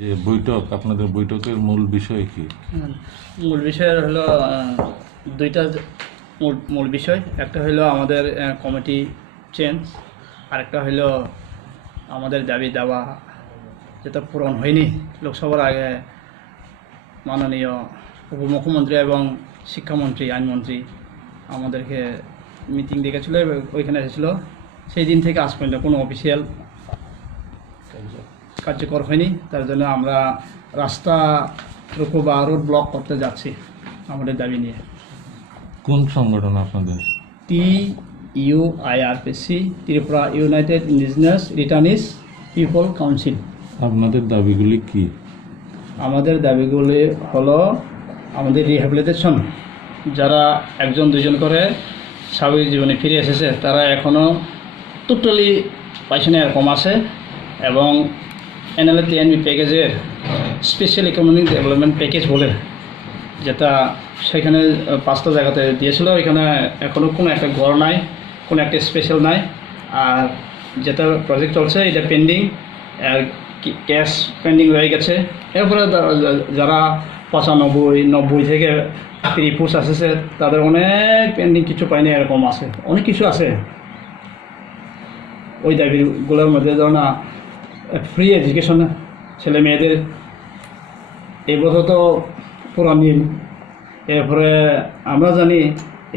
যে বৈঠক, আপনাদের বৈঠকের মূল বিষয় কি? মূল বিষয় হলো দুইটা মূল বিষয়। একটা হলো আমাদের কমিটি চেঞ্জ, আরেকটা হলো আমাদের দাবি দাওয়া যেটা পূরণ হয়নি। লোকসভার আগে মাননীয় উপমুখ্যমন্ত্রী এবং শিক্ষামন্ত্রী, আইনমন্ত্রী আমাদেরকে মিটিং ডেকেছিল এবং ওইখানে এসেছিলো। সেই দিন থেকে আজ পর্যন্ত কোনো অফিসিয়াল কার্যকর হয়নি। তার জন্য আমরা রাস্তা রুকু বা রোড ব্লক করতে যাচ্ছি আমাদের দাবি নিয়ে। কোন সংগঠন আপনাদের? TUIRPC, Tripura United Indigenous Returnees People Council. আপনাদের দাবিগুলি কি? আমাদের দাবিগুলি হলো আমাদের রিহ্যাবিলিটেশন, যারা একজন দুজন করে স্বাভাবিক জীবনে ফিরে এসেছে তারা এখনও টোটালি পাইছে না এরকম আছে, এবং NLA-TNB প্যাকেজের স্পেশাল ইকোনমিক ডেভেলপমেন্ট প্যাকেজ বলে যেটা সেখানে 5টা জায়গাতে দিয়েছিল, এখানে এখনও কোনো একটা ঘর নাই, কোনো একটা স্পেশাল নাই। আর যেটা প্রজেক্ট চলছে এটা পেন্ডিং, আর ক্যাশ পেন্ডিং রয়ে গেছে। এরপরে যারা 95, 90 থেকে 30 আসেছে তাদের অনেক পেন্ডিং, কিছু পায়নি এরকম আছে, অনেক কিছু আছে। ওই দাবিগুলোর মধ্যে ধরো না ফ্রি এডুকেশন ছেলে মেয়েদের, এই বছর তো পুরো নীল। এরপরে আমরা জানি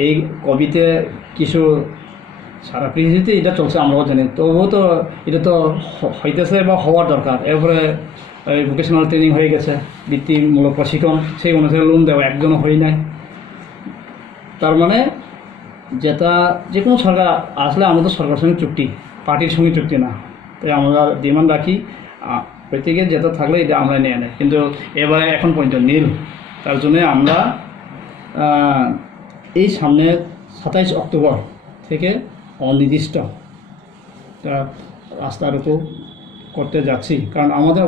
এই কোভিডে কিছু সারা পৃথিবীতে এটা চলছে, আমরাও জানি, তবুও তো এটা তো হইতেছে বা হওয়ার দরকার। এরপরে ভোকেশনাল ট্রেনিং হয়ে গেছে, বৃত্তিমূলক প্রশিক্ষণ, সেই অনুসারে লোন দেওয়া একজনও হয়ে নাই। তার মানে যেটা যে কোনো সরকার আসলে আমাদের সরকারের সঙ্গে চুক্তি, পার্টির সঙ্গে চুক্তি না। তাই আমরা ডিমান্ড রাখি প্রত্যেকে যেটা থাকলে এটা আমরা নিয়ে নেয়, কিন্তু এবারে এখন পর্যন্ত নীল। তার জন্যে আমরা এই সামনে 27 অক্টোবর থেকে অনির্দিষ্ট রাস্তার উপর করতে যাচ্ছি। কারণ আমাদের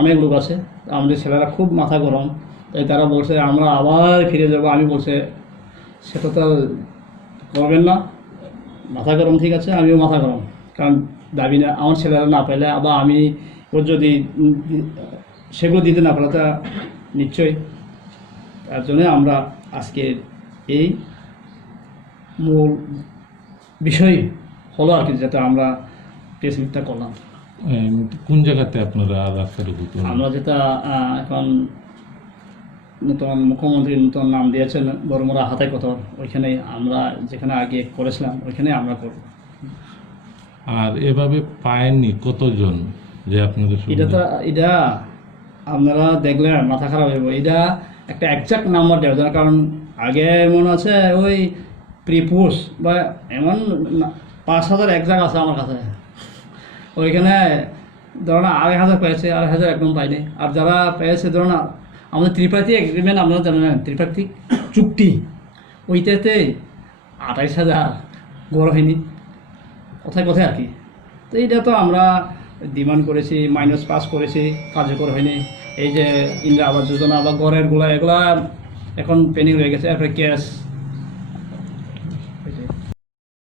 অনেক লোক আছে, আমাদের ছেলেরা খুব মাথা গরম, তাই তারা বলছে আমরা আবার ফিরে যাব। আমি বলছে সেটা তো করবেন না, মাথা গরম ঠিক আছে, আমিও মাথা গরম। কারণ দাবি না, আমার ছেলেরা না পেলে আবার আমি ওর যদি সেগুলো দিতে না পারে তা নিশ্চয়ই। তার জন্যে আমরা আজকে এই মূল বিষয় হলো আর কি, যেটা আমরা প্রেস মিটটা করলাম। কোন জায়গাতে আপনারা রাস্তার উপর? আমরা যেটা এখন নতুন মুখ্যমন্ত্রী নতুন নাম দিয়েছেন বড়মুড়া হাতে কত, ওইখানে আমরা যেখানে আগে করেছিলাম ওইখানে আমরা করব। আর এভাবে পায়নি কতজন যে আপনাদের? এটা আপনারা দেখলে মাথা খারাপ হইব। এটা একটা একজাক্ট নাম্বার দেওয়া যায়, কারণ আগে মনে আছে ওই প্রিপুস বা এমন 5,000 এক জায়গা আছে আমার কাছে, ওইখানে ধরো না 2,500 পেয়েছে, 2,500 একদম পাইনি। আর যারা পেয়েছে ধরো না আমাদের ত্রিপাক্ষিক এগ্রিমেন্ট, আপনারা জানেন ত্রিপাক্ষিক চুক্তি, ওইটাতে 28,000 গড় হয়নি, কোথায় কোথায় আর কি। তো এইটা তো আমরা ডিমান্ড করেছি, -5 করেছি, কার্যকর হয়নি। এই যে ইন্দিরা আবাস যোজনা বা ঘরের এগুলা এখন পেন্ডিং রয়ে গেছে। এরপরে গ্যাস